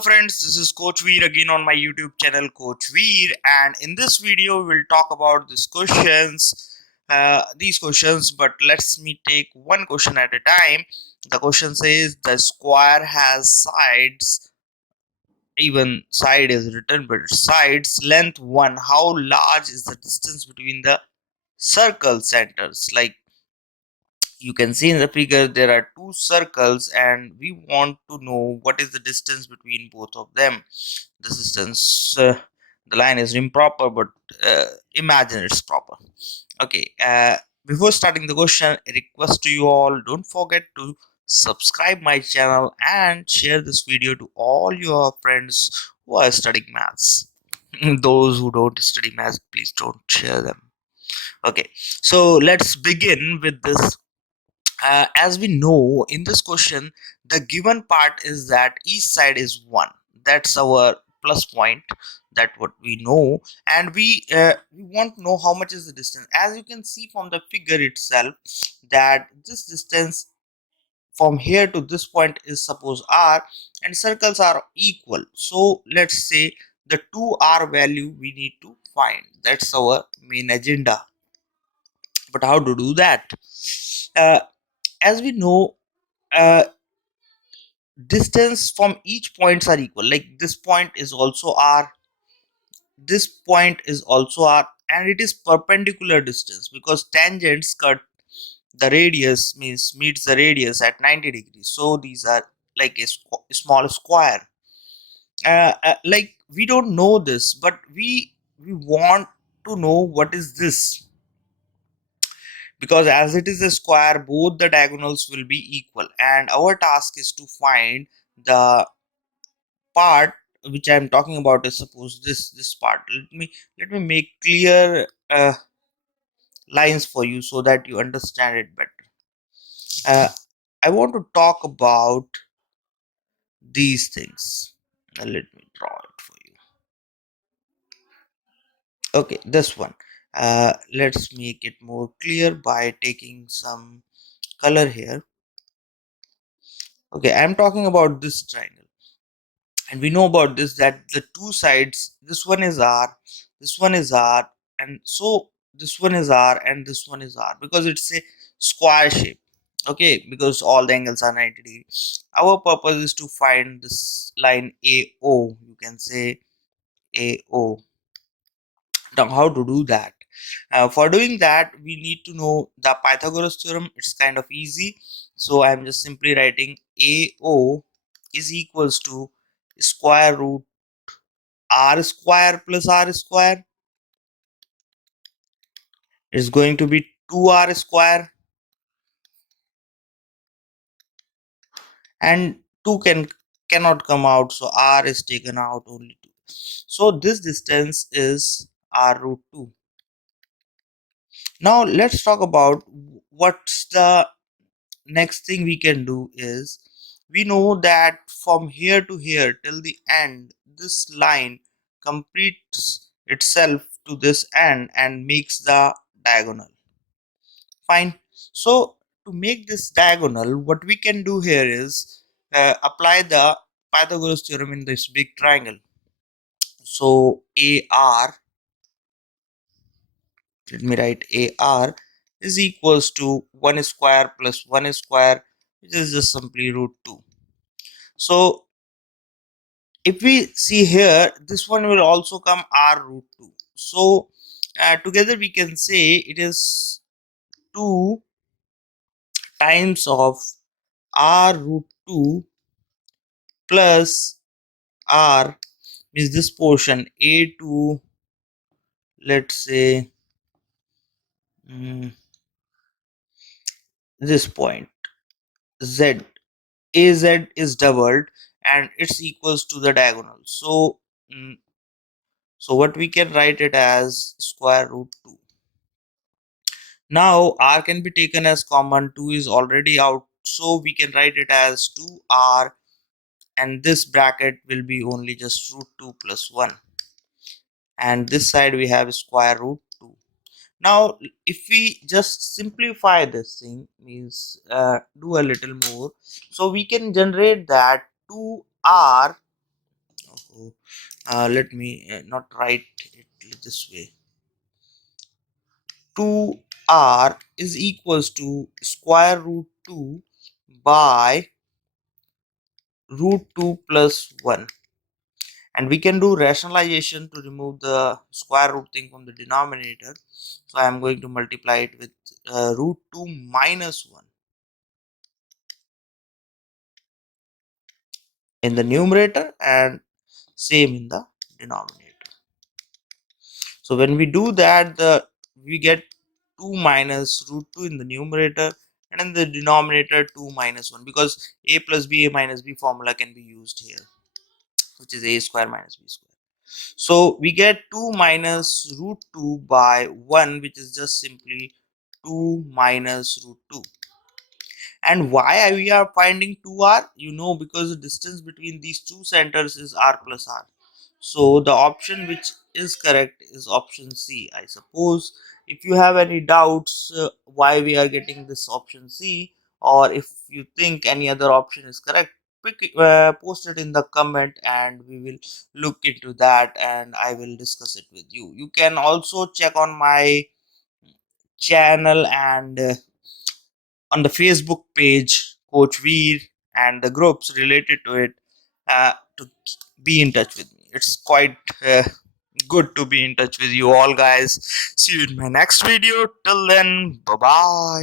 Hello friends, this is Coach Veer again on my YouTube channel Coach Veer, and in this video we'll talk about these questions, but let's me take one question at a time. The question says the square has sides, even side is written, but sides length 1. How large is the distance between the circle centers? Like you can see in the figure, there are two circles and we want to know what is the distance between both of them. The distance, the line is improper, but imagine it's proper. Okay, before starting the question, a request to you all, don't forget to subscribe my channel and share this video to all your friends who are studying maths. Those who don't study maths, please don't share them. Okay, so let's begin with this. As we know in this question, the given part is that each side is 1. That's our plus point, that what we know. And we want to know how much is the distance. As you can see from the figure itself, that this distance from here to this point is suppose r, and circles are equal. So let's say the 2r value we need to find. That's our main agenda. But how to do that? uh, as we know, uh, distance from each points are equal. Like this point is also r, this point is also r, and it is perpendicular distance because tangents cut the radius, means meets the radius at 90 degrees. So these are like a small square. Like we don't know this, but we want to know what is this, because as it is a square, both the diagonals will be equal, and our task is to find the part which I am talking about. Is suppose this part. Let me make clear lines for you so that you understand it better. uh, I want to talk about these things. Let me draw it for you. Okay, this one. Let's make it more clear by taking some color here. Okay, I'm talking about this triangle, and we know about this, that the two sides, this one is r, this one is r, and so this one is r and this one is r, because it's a square shape. Okay, because all the angles are 90 degrees. Our purpose is to find this line AO. You can say AO. Now how to do that? For doing that, we need to know the Pythagoras theorem. It's kind of easy, so I'm just simply writing AO is equals to square root r square plus r square. It's going to be 2r square, and 2 cannot come out, so r is taken out, only 2. So this distance is r root 2. Now let's talk about what's the next thing we can do. Is we know that from here to here till the end, this line completes itself to this end and makes the diagonal. Fine. So to make this diagonal, what we can do here is apply the Pythagoras theorem in this big triangle. So AR, let me write AR is equals to 1 square plus 1 square, which is just simply root 2. So if we see here, this one will also come R root 2. So together we can say it is 2 times of R root 2 plus R, is this portion A to, let's say, this point Z. AZ is doubled and it's equals to the diagonal. So so what we can write it as square root 2. Now r can be taken as common. 2 is already out, so we can write it as 2r, and this bracket will be only just root 2 plus 1, and this side we have square root 2. Now if we just simplify this thing, means do a little more, so we can generate that 2r Let me not write it this way. 2r is equals to square root 2 by root 2 plus 1, and we can do rationalization to remove the square root thing from the denominator. So I am going to multiply it with root 2 minus 1 in the numerator and same in the denominator. So when we do that, we get 2 minus root 2 in the numerator, and in the denominator 2 minus 1, because a plus b a minus b formula can be used here, which is a square minus b square. So we get 2 minus root 2 by 1, which is just simply 2 minus root 2. And why we are finding 2r? Because the distance between these two centers is r plus r. So the option which is correct is option C, I suppose. If you have any doubts why we are getting this option C, or if you think any other option is correct, post it in the comment and we will look into that and I will discuss it with you. You can also check on my channel and on the Facebook page, Coach VEER, and the groups related to it, to be in touch with me. It's quite good to be in touch with you all, guys. See you in my next video. Till then, bye bye.